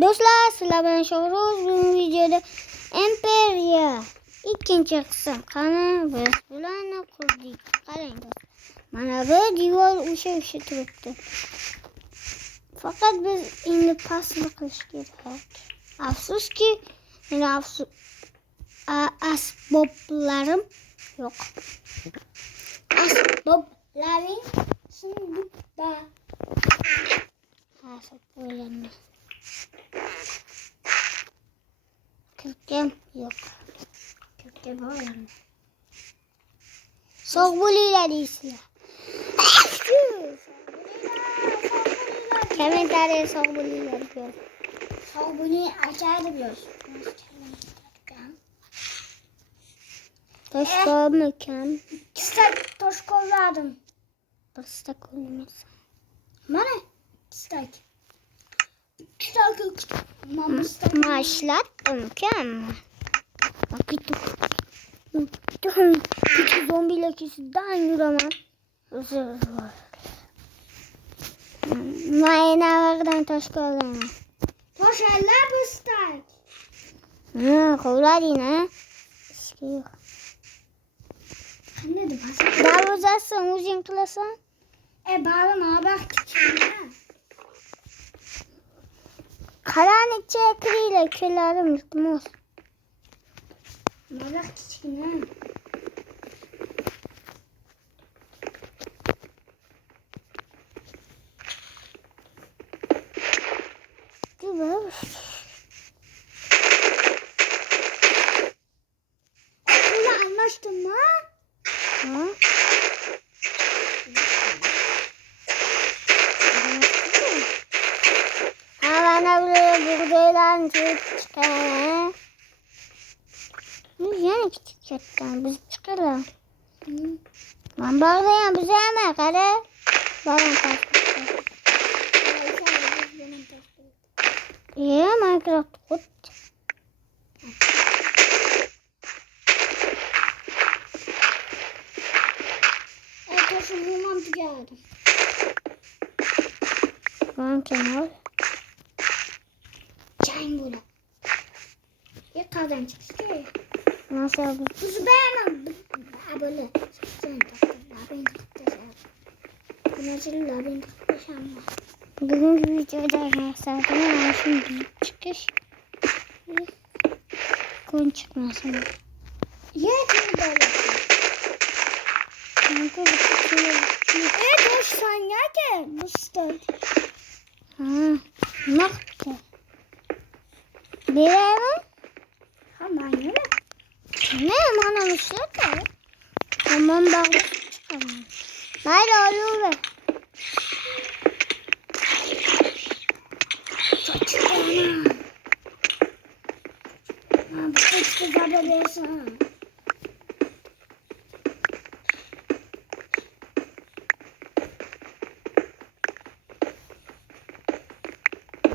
Do'stlar, sizlar bilan Shohruz. Bu videoda Imperiya ikkinchi qism. Qani biz bularni qurdik. Qarang. Mana bu devor o'sha turibdi. Faqat biz endi pastni qilish kerak. Afsuski, meni asboblarim yo'q. Asboblaring shunda. Hasab o'ylanma. Kirkem yo'q. Kirkem o'ylanma. Sog' bo'linglar deysizlar. Kommentariya sog' bo'linglar diyor. Sog' bo'ling aytadi diyor. Toshqolmi kam? Ikkita toshqolladim. Birsta qo'limiz. Mana istak. Maşlattım kam. Bakıyorum. Küçük zombiler kesinden yürümem. Mayına vardan taş koyalım. Taşlarla bıstak. Kovlar yine. Şey yok. Ne de basın? Daha uzatsın uzun kılasın. Bağlama bak. Karanlık çekriyle küllerim yutmaz. Ne bak çiçeğine. Dur bak. Bunu anlaştın mı? Ha? Buradaylan çıkar. Biz yani küçükten biz çıkalım. Ben bağlayan bize hemen kare. Bağlan taşlı. İyi Minecraft kut. Taşın bulmam geldim. Ben kenar. Çayım bunu. Yukarıdan çıkıştı. Nasıl oldu? Kuzu beğenmem. Böyle. Sen taktın. Ben taktım. Bunacılılar ben taktım. Bugünkü videoda arkadaşlar bana şimdi çıkış. Kon çıkmasın. Yeter böyle. Kanka bu çıkıyor. Hoş sen ya ki. Bu staj. Ne yaptı? Bir eve? Hemen yürü. Ne bana bir şey de? Tamam bak. Haydi oluyor. Çocuk ana. Bu çocuk da böylesin.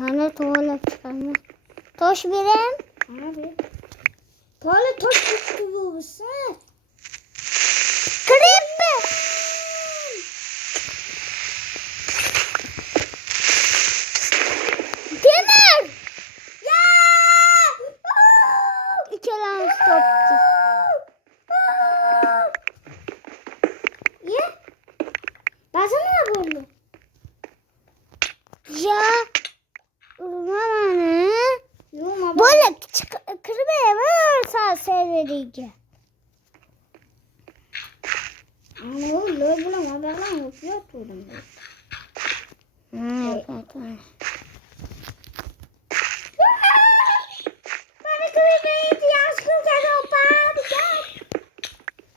Hani tuvalet çıkarma. Toş birim. Abi. Tuvalet toş tuttu bu musun? Kırayım mı? Demir. Ya! İki lan stoptu. Ya? Bazen ne yapıyorsun? Ya. Böyle kırmaya varsa seyredici. Ama öyle bulama ben yapıyordum. Evet. Bana kırmaya ihtiyaç kılacak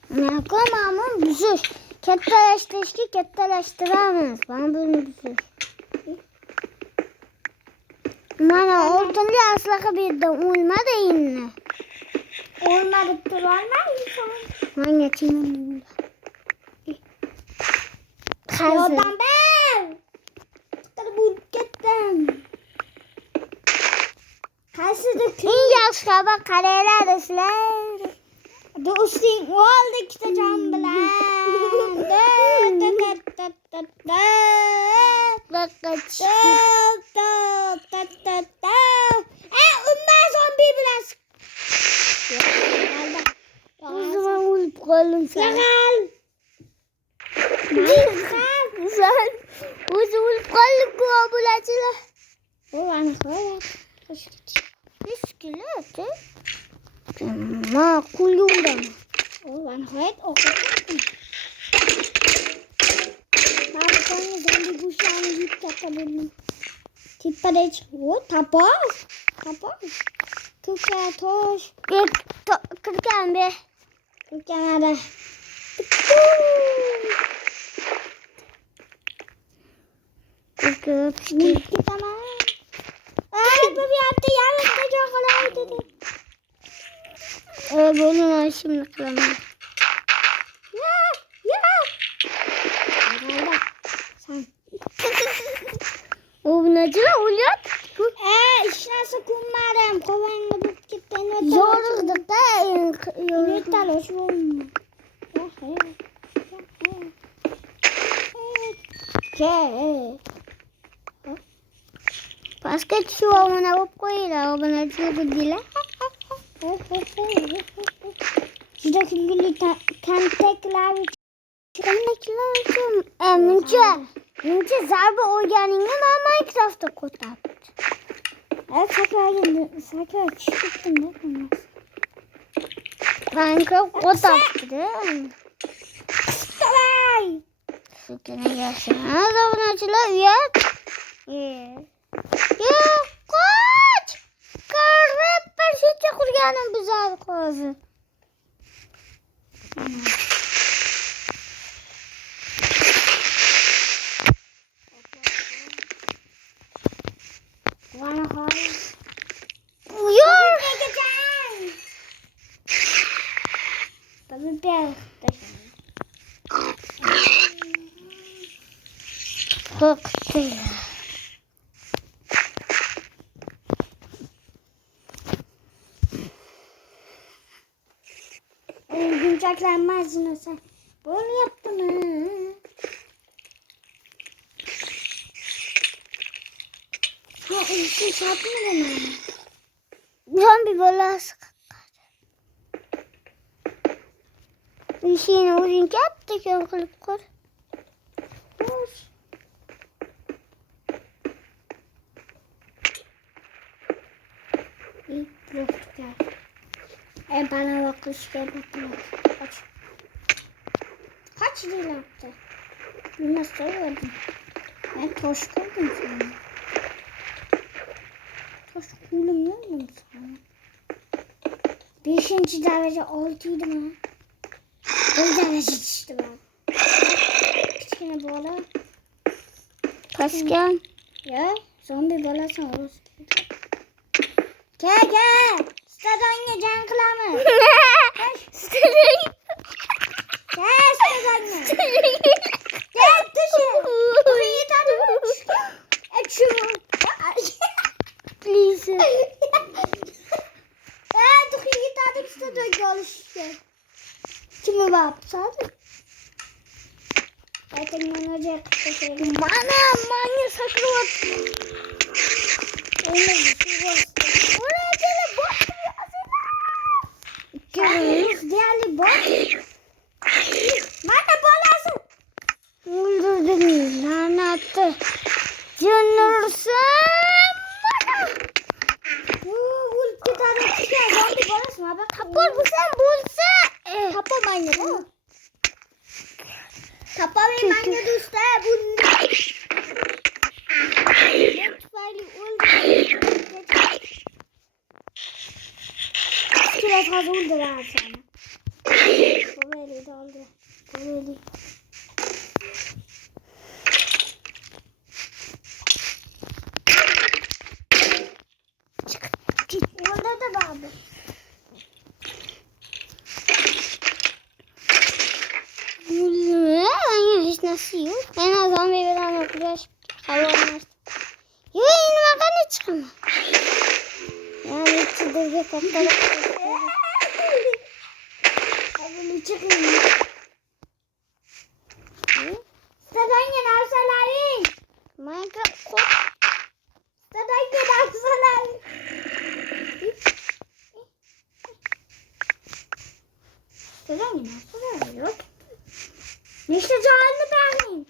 ne koymamın büzür. Ketteleştiremeyiz. Ben bunu büzür. Mana oltunlu aslaka birden olmadı yine. Olmadıktır olmaz insan. Ben geçeyim onu. Kazın. Yoldan ben. Tıkları burketten. Kazıdık. İyi yaşka bak kareler ıslar. Dostum oldu ki can bilen. Dıt. oldun sen. Yakal. Sen o'zi o'lib qoldi-ku obunachilar. O aniq. İskelet. Ma'qulumdan. O nihoyat ovqatlandim. Balkonga zambi go'shtlarini yeb katta bo'ldim. Tepada tapoz. Ko'ka tosh. Kirgan be. Ko'kamada. Ko'p. Ketaman. Bu yerda yarimta joy qoladi dedi. Bunu şimdi kılamam. Ya. Herhalde. Sen. Obunachilar o'lyapti. Ishlasa ko'nmadim. Qovanga bo'lib ketgan. Yo'riqda. Yo'riqtalosh bo'lma. Pastga tushib obuna bo'lib qo'yinglar. Obunachilar bildilar. Juda kulgili kontaktlar uchun. Muncha zarba o'rganingmi men Minecraftda ko'tardim. Sakar chiqibdi-da. Minecraft ko'tardi. Davay! Shukina yaxshi. Obunachilar uyat. Qoch! Qarab parshutcha qurganim buzar hozir. Korktu ya. Günceklenmez sen. Bunu yaptın mı? Ha, işin çarpmıyor mu? Zombi balası. İşini uzun yaptık kılıp kur. Hoş. İyi, bıraktık ya. Bana bakış gelmedi. Kaç lira yaptı? Nasıl öldüm? Ben toş koydum sana. Toş koydum ne oldum sana? 5. derece 6'ydı mı? 1 derece düştü ben. Küçükene boğala. Pascal. Ya zombi balası olsun. Gel. Stadonga can qilamiz. Gel stadonga. Gel tushi. Tuxi yetadimi? Please. Tuxi yetadi stadonga olishga. Kimi bapsadi? Aytgan o'ja qilib Mana saklayapti. Değerli bak. Mana balası. Öldürdüm lanetli. Canırsın bana. Vur bir tane çıkar. Zombi balası mı? Bak. Kapor bu sen bulsa. Kapamayın ya. Kapamayın ben de düştü. Lütfen öldü. Biraz fazla öldü ben sana. Böyle doldu. Böyle. Orada da vardı. Hiç nasıl yok. En azından bir tane okuyacağız. Hava olmaz. Yine makarna çıkma. Yani çıldıracak kaptalık. Bunu çıkayım. Stadonga narsalar. Minecraft. Stadonga narsalar. Sıra yok. Neyse canlı benim.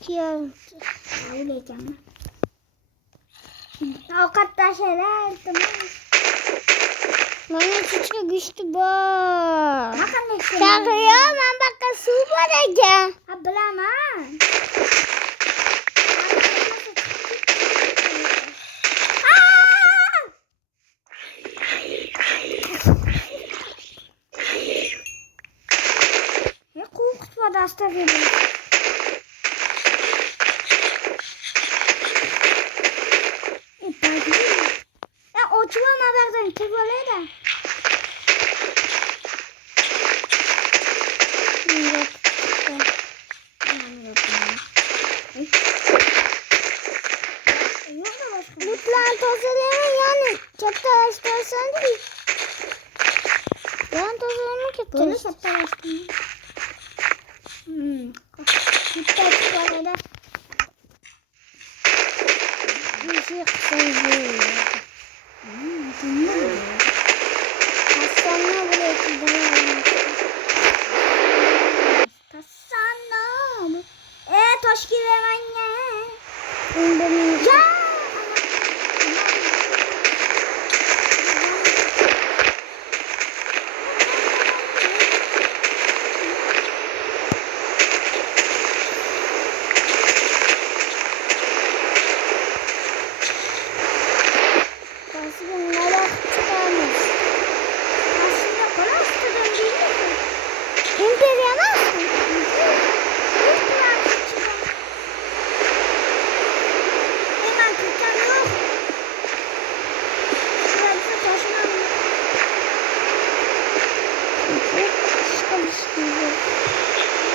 İki yarım. Öyle canım. O kadar şeyler yaptım. Bana çocuk güçlü bak. Bakın ne şey. Çağırıyor ben bakın su vereceğim. Ablam ha. Ne korkutmadı hasta beni. Ya uçmam haberden tek öyle de. Lütfen tozlarımı yani çöpte açtırsan değil. Ben tozlarımı çöpte Böyle açtım. şapta açtım. Gitti açık var öyle. Bir şey kısaydı. Hastaneye buraya gidelim. Tassanım. Toş girem anne. İndirmeyin. Ya. Nasıl bir merak çıkarmış. Aslında kolay istedim değil mi? İmperial mısın? Hemen tutar yok. Şurası taşına mı?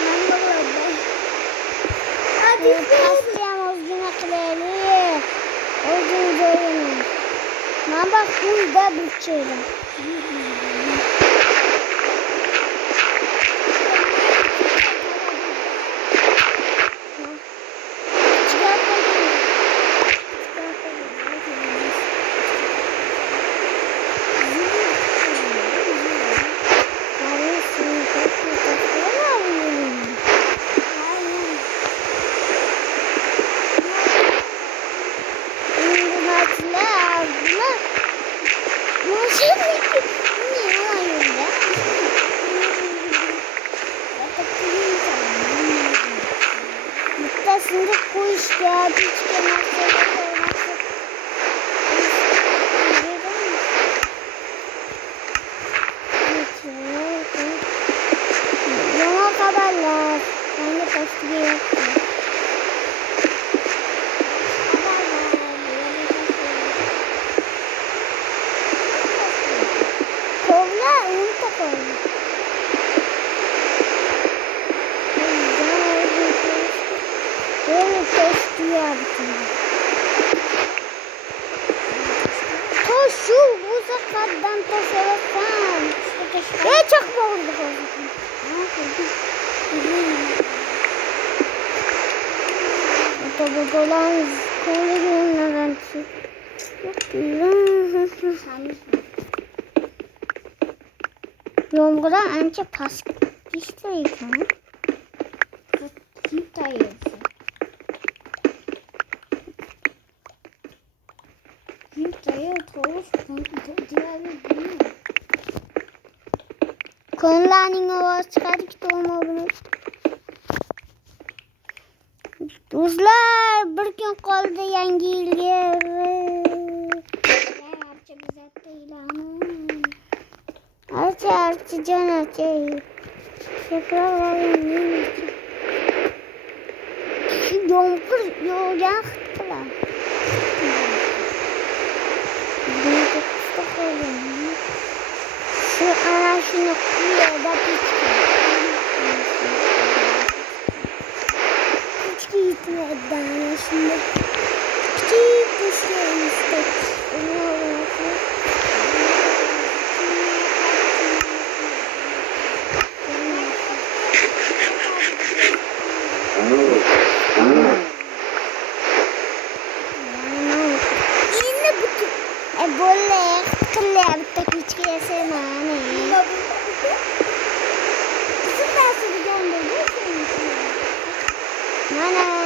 Ben de böyle. Hadi Hastayam özgüne kıleli. Özgün zoyunu. Ben bak burada bir şeyden. Şimdi kuş geldi Yama haberler. Ben de postu yaptım. Kovla unutma kovla. Böyle postu yaptım. Toşu uzaklardan toşarsan. Ya çok boğulduk o zaman. Otobodolan koyuyorlar artık. Yomgura anca pas işte yıkanır. Kim tayırsın? Kim tayır tavus diğeri değil. Konularının avaz çıkardık ki olmalı. Dostlar bir gün kaldı yangi yılga. Arça can arça. Şekerlerin şu yomgur yoğan kıtlar. Şu anasını kuruyor da küçük gitmeden şimdi küçük düşüyor işte. Yine bu bolle kıtlar da küçük yesene. Mana.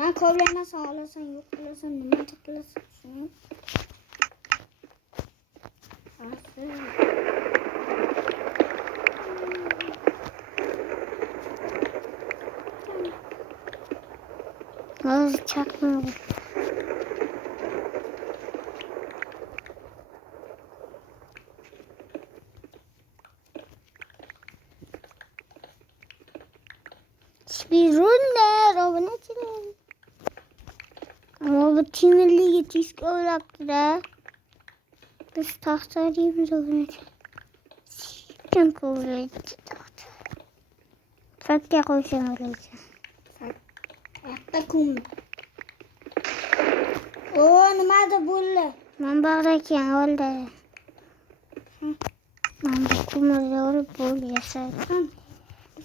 Ben kollarına sağlasan yok olasan nime tıklasın şunu. Ağzı çakmıyor. Speedrunner, aber nicht drin. Aber ziemlich geht es da. Das Tochter lieben so nicht. Dann cool Tochter. Fakt ja ruhig öyle. Ayakta kum. Oo numara bulle. Ben bağırırken öyle. Ben bu kumarı böyle yaşarken.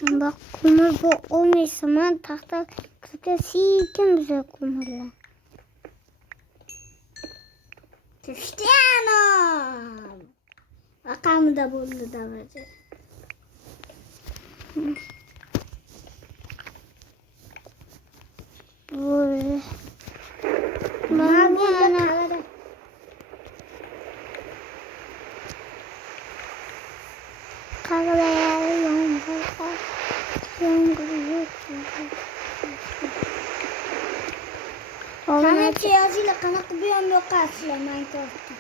Bak kumar bu olmaysa ben tahta kısa sikim bize kumarla. Cristiano. Bakalım da buldu da bence. Böyle. Ben yani. Kahve Kanet cihazıyla kanatlı bir yön yok aslında Minecraft'ta.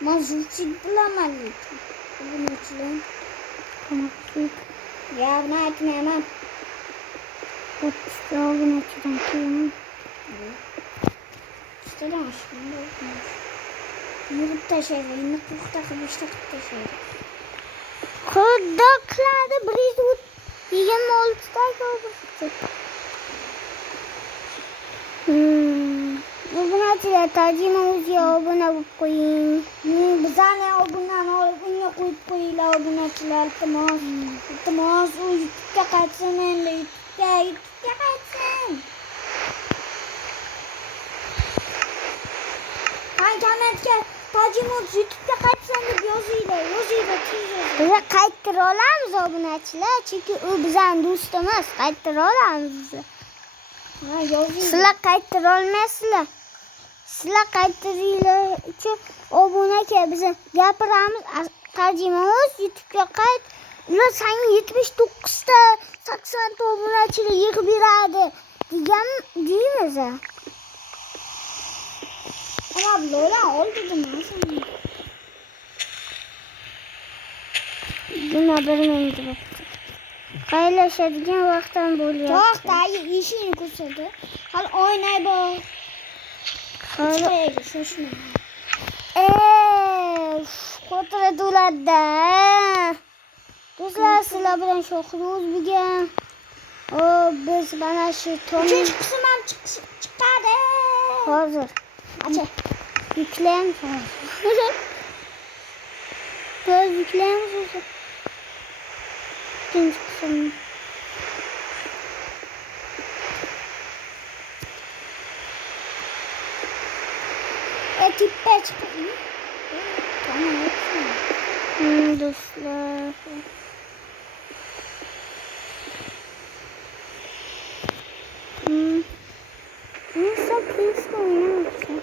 Mazurçik bulamadım. Bunun için. Kanatlı. Ya bunu etmeyemem. Otuz oğlum açıdan kıyım. İşte de aşkım. Yürüp taşıyla. Kırkta kırmışta kırk taşıyla. Kırdıklarda bir 26'da kalmıştı. Bugün açıdan tacımı uzuyor. Buna bu koyayım. Bize ne o bundan o koyup koyuyla o bundan açılar. İltimas. O YouTube'da kaçsın hem de YouTube'da kaçsın. Hangi Ahmet'e tacımı YouTube'da kaçsın de yazıyla çiziyorsun. Bize kayıttır olamaz o bunu açılar. Çünkü o bizim dostumuz. Kayıttır olamaz bize. Ha yazıyla. Sıla kayıttır olmazsa. Sıla kayıttırıyla için o buna ki bizim yapıramız tacımız YouTube'da kayıt. Ulan sen 79'da 80'da o bunu açılar 21 adı. Diyeceğim değil mi sen? Ama Lola oldu mu sen? Dün haberim indi. Paylaşacağım vaktan buluyor. Çok daha iyi işini kurtardı. Hadi oynay bu. Şuraya gir, şuna. Kotra dolarda. Dostlar Sıla bilen şokluyuz bugün. O biz bana şu ton Üçüncü kısımdan çıkardı. hazır. Aç. Yükleyen hazır. Göz yükleyen hazır. İkinci kısım. Tippe çıkıyor. Tamam hepsini. Dostlar. Nasıl pis oynamışsın?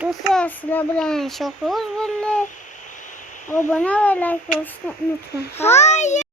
Dostlar Sıla bilen şokluyuz böyle. Abone ve like olsun unutmayın. Hayır.